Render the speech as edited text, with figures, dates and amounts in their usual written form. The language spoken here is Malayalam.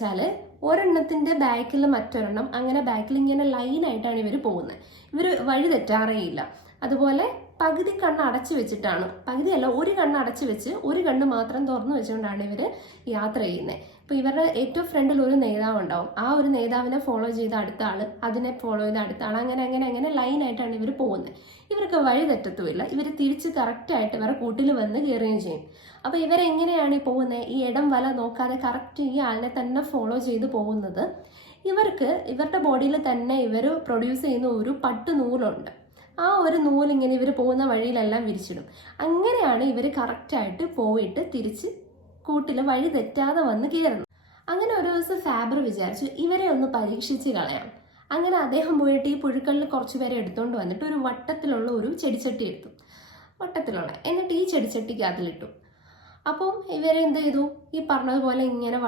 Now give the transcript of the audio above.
വെച്ചാൽ ഒരെണ്ണത്തിന്റെ ബാക്കിൽ മറ്റൊരെണ്ണം, അങ്ങനെ ബാക്കിൽ ഇങ്ങനെ ലൈനായിട്ടാണ് ഇവർ പോകുന്നത്. ഇവർ വഴി തെറ്റാറേയില്ല. അതുപോലെ പകുതി കണ്ണ് അടച്ചു വെച്ചിട്ടാണ്, പകുതിയല്ല ഒരു കണ്ണ് അടച്ചു വെച്ച് ഒരു കണ്ണ് മാത്രം തുറന്നു വെച്ചുകൊണ്ടാണ് ഇവർ യാത്ര ചെയ്യുന്നത്. ഇപ്പൊ ഇവരുടെ ഏറ്റവും ഫ്രണ്ടിൽ ഒരു നേതാവ് ഉണ്ടാവും. ആ ഒരു നേതാവിനെ ഫോളോ ചെയ്ത അടുത്ത ആള്, അതിനെ ഫോളോ ചെയ്ത അടുത്ത ആൾ, അങ്ങനെ അങ്ങനെ അങ്ങനെ ലൈനായിട്ടാണ് ഇവർ പോകുന്നത്. ഇവർക്ക് വഴി തെറ്റത്തുമില്ല. ഇവർ തിരിച്ച് കറക്റ്റായിട്ട് ഇവരുടെ കൂട്ടിൽ വന്ന് കയറുകയും ചെയ്യും. അപ്പൊ ഇവരെങ്ങനെയാണ് ഈ പോകുന്നത്? ഈ ഇടം വല നോക്കാതെ കറക്റ്റ് ഈ ആളിനെ തന്നെ ഫോളോ ചെയ്ത് പോകുന്നത്. ഇവരുടെ ബോഡിയിൽ തന്നെ ഇവർ പ്രൊഡ്യൂസ് ചെയ്യുന്ന ഒരു പട്ട് നൂലുണ്ട്. ആ ഒരു നൂലിങ്ങനെ ഇവർ പോകുന്ന വഴിയിലെല്ലാം വിരിച്ചിടും. അങ്ങനെയാണ് ഇവർ കറക്റ്റായിട്ട് പോയിട്ട് തിരിച്ച് കൂട്ടിൽ വഴി തെറ്റാതെ വന്ന് കയറുന്നു. അങ്ങനെ ഒരു ദിവസം ഫാബർ വിചാരിച്ചു ഇവരെ ഒന്ന് പരീക്ഷിച്ച് കളയാം. അങ്ങനെ അദ്ദേഹം പോയിട്ട് ഈ പുഴുക്കളിൽ കുറച്ച് പേരെ എടുത്തുകൊണ്ട് വന്നിട്ട് ഒരു വട്ടത്തിലുള്ള ഒരു ചെടിച്ചട്ടി എടുത്തു, വട്ടത്തിലുള്ള, എന്നിട്ട് ഈ ചെടിച്ചട്ടിക്ക് അതിലിട്ടു. അപ്പം ഇവരെ എന്ത് ചെയ്തു? ഈ പറഞ്ഞതുപോലെ ഇങ്ങനെ